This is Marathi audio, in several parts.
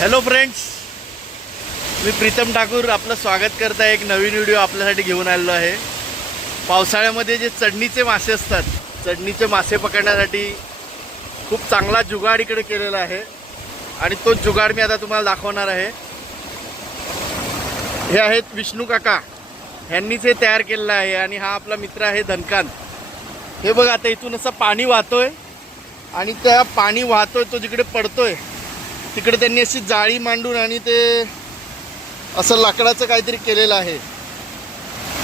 हॅलो फ्रेंड्स मी प्रीतम ठाकूर आपलं स्वागत करत आहे एक नवीन व्हिडिओ आपल्यासाठी घेऊन आलेलो आहे. पावसाळ्यामध्ये जे चढणीचे मासे असतात चढणीचे मासे पकडण्यासाठी खूप चांगला जुगाड इकडे केलेला आहे. आणि तो जुगाड मी आता तुम्हाला दाखवणार आहे. हे आहेत विष्णू काका. ह्यांनीच हे तयार केलेलं आहे आणि हा आपला मित्र आहे धनकांत. हे बघा आता इथून असं पाणी वाहतोय आणि त्या पाणी वाहतोय तो जिकडे पडतोय तिकडे त्यांनी अशी जाळी मांडून आणि ते असं लाकडाचं काहीतरी केलेलं आहे.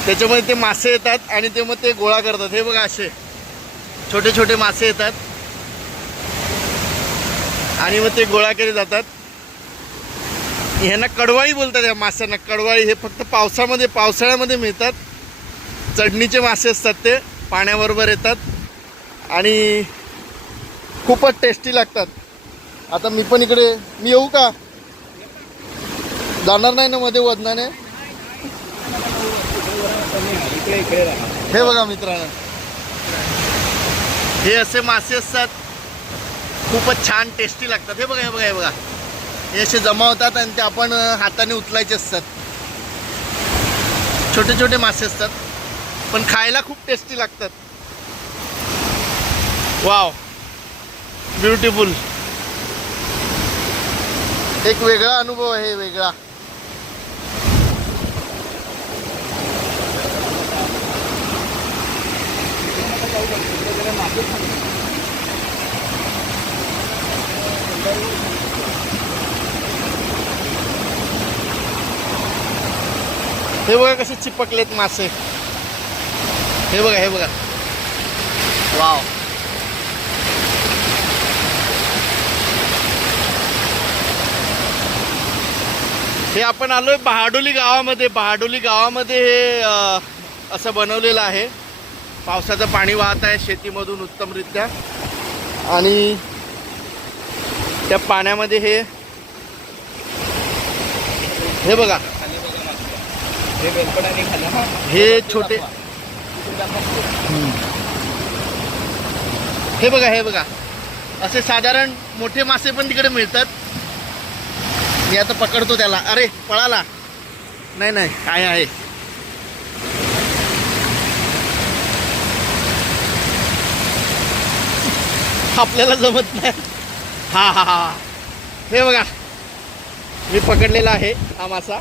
त्याच्यामध्ये ते मासे येतात आणि ते मग ते गोळा करतात. हे बघा असे. छोटे छोटे मासे येतात. आणि मग ते गोळा केले जातात. ह्यांना कडवाळी बोलतात या माशांना. कडवाळी हे फक्त पावसामध्ये पावसाळ्यामध्ये मिळतात. चढणीचे मासे असतात ते. पाण्याबरोबर येतात. आणि खूपच टेस्टी लागतात. आता मी पण इकडे मी येऊ का? जाणार नाही ना मध्ये वजनाने हे बघा मित्रांनो. हे असे मासे असतात. खूपच छान टेस्टी लागतात. हे बघा हे बघा हे बघा. हे असे जमा होतात आणि ते आपण हाताने उचलायचे असतात. छोटे छोटे मासे असतात. पण खायला खूप टेस्टी लागतात. वाव ब्युटिफुल एक वेगळा अनुभव आहे वेगळा. हे बघा कसे चिपकलेत मासे. हे बघा हे बघा. वाव. हे आपण आलोय बहाडोली गावामध्ये. बहाडोली गावामध्ये हे असं बनवलेलं आहे. पावसाचं पाणी वाहत आहे शेतीमधून उत्तमरित्या. आणि त्या पाण्यामध्ये हे हे बघा. हे छोटे हे बघा हे बघा. असे साधारण मोठे मासे पण तिकडे मिळतात. मी आता पकडतो त्याला. अरे पळाला. नाही नाही आहे आहे? आपल्याला जमत नाही. हा हा हा. हे बघा. मी पकडलेला आहे हा मासा.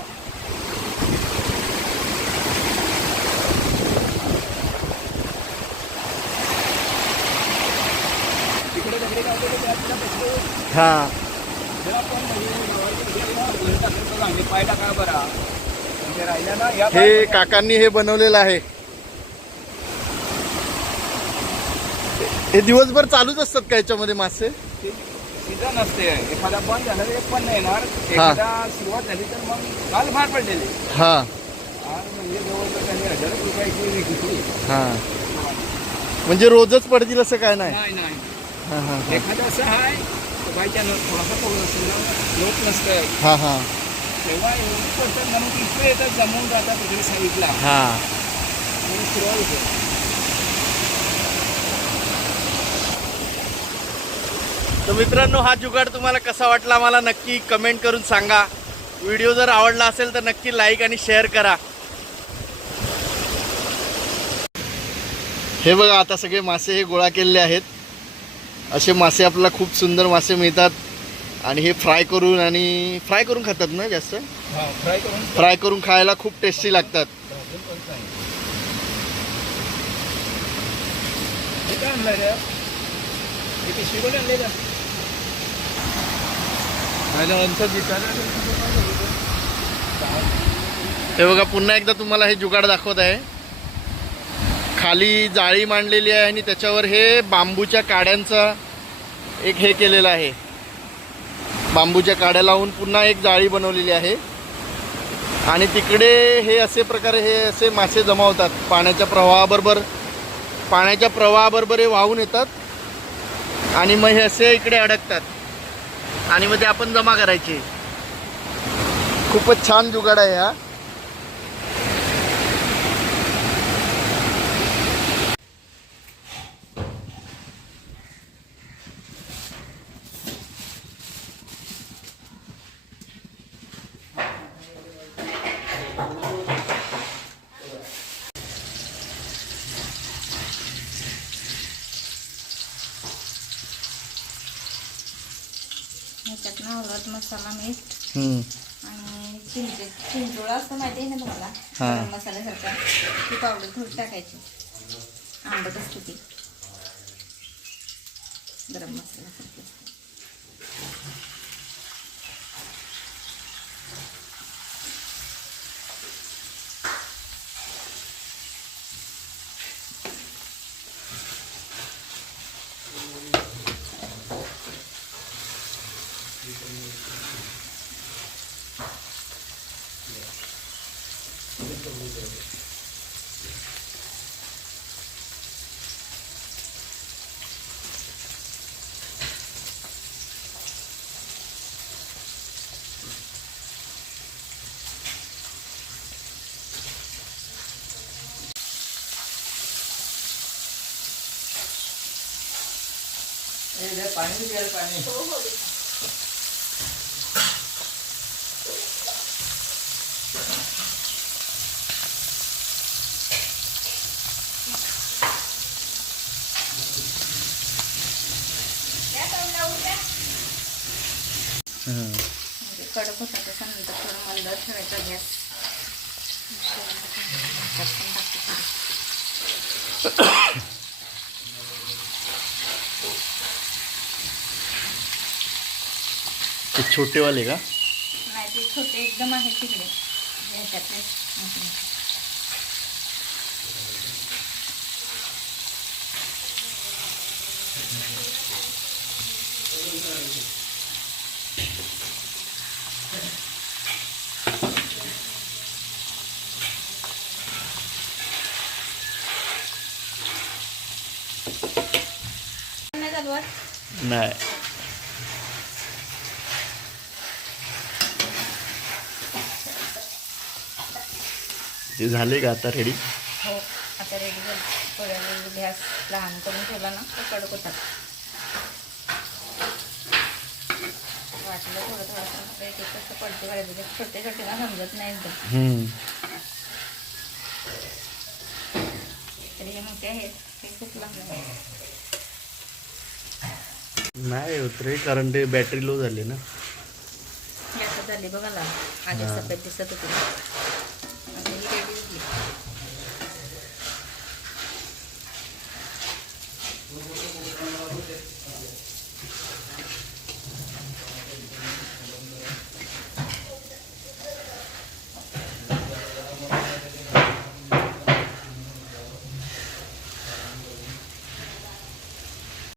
हा. हे काकांनी हे बनवलेलं आहे. हे दिवसभर चालूच असतात का याच्यामध्ये मासे? सीझन असते. एखादा बंद झाला तर एक पण नाही येणार. एखादा सुरुवात झाली तर मग काल फार पडलेले. हा. म्हणजे जवळजवळ त्यांनी हजार रुपयाची विकली. हा. म्हणजे रोजच पडतील असं काय नाही? नाही हा हा हा. एखादं असं आहे. तर बायच्या थोडासा पाऊस असेल ना लोक नसतं हा हा. तेव्हा एवढं पडतं म्हणून की इकडे येतात जमून जातात इकडे साईडला हा. म्हणून सुरुवात होते. तर मित्रांनो हा जुगाड तुम्हाला कसा वाटला मला नक्की कमेंट करून सांगा. व्हिडिओ जर आवडला असेल तर नक्की लाईक आणि शेअर करा. हे बघा आता सगळे मासे हे गोळा केलेले आहेत. असे मासे आपल्याला खूप सुंदर मासे मिळतात. आणि हे फ्राय करून आणि फ्राय करून खातात ना जास्त? हा फ्राय करून फ्राय करून खायला खूप टेस्टी लागतात. हे बघा पुन्हा एकदा तुम्हाला हे जुगाड दाखवत आहे. खाली जाळी मांडलेली आहे आणि त्याच्यावर हे बांबूच्या काड्यांचा एक हे केलेलं आहे. बांबूच्या काड्या लावून पुन्हा एक जाळी बनवलेली आहे. आणि तिकडे हे असे प्रकारे हे असे मासे जमा होतात. पाण्याच्या प्रवाहाबरोबर पाण्याच्या प्रवाहाबरोबर हे वाहून येतात आणि मग हे असे इकडे अडकतात. आणि मग ते आपण जमा करायचे. खूपच छान जुगाड आहे हा. हळद मसाला मीठ हम्म. आणि चिंचे चिंचोळा असतं माहिती आहे ना तुम्हाला? हा. गरम मसाल्यासारखा. ती पावडर थोडी टाकायची. आंबट असते ती. गरम मसाल्यासारखी. पाणी द्याल पाणी हं. म्हणजे कडक होता तसं नंतर थोडं मंद ठेवायचा गॅस त्यात पण टाकते ते छोटेवाले का? नाही ते छोटे एकदम आहेत तिकडे. ह्याच्यातले. नाही. ते झाले का आता रेडी हो आता रेडी झालं. थोड्या वेळ गॅस लहान करून ठेवला ना तो कडक होतात वाटलं थोडं थोडं एक एक कसं पडते करायचं ते छोटे छोटे ना समजत नाही एकदम. तरी हे मोठे आहेत ते खूप लहान आहेत. नाही होत रे कारण ते बॅटरी लो झाली ना. झाली बघा लाल आधी. सफेद दिसत होती.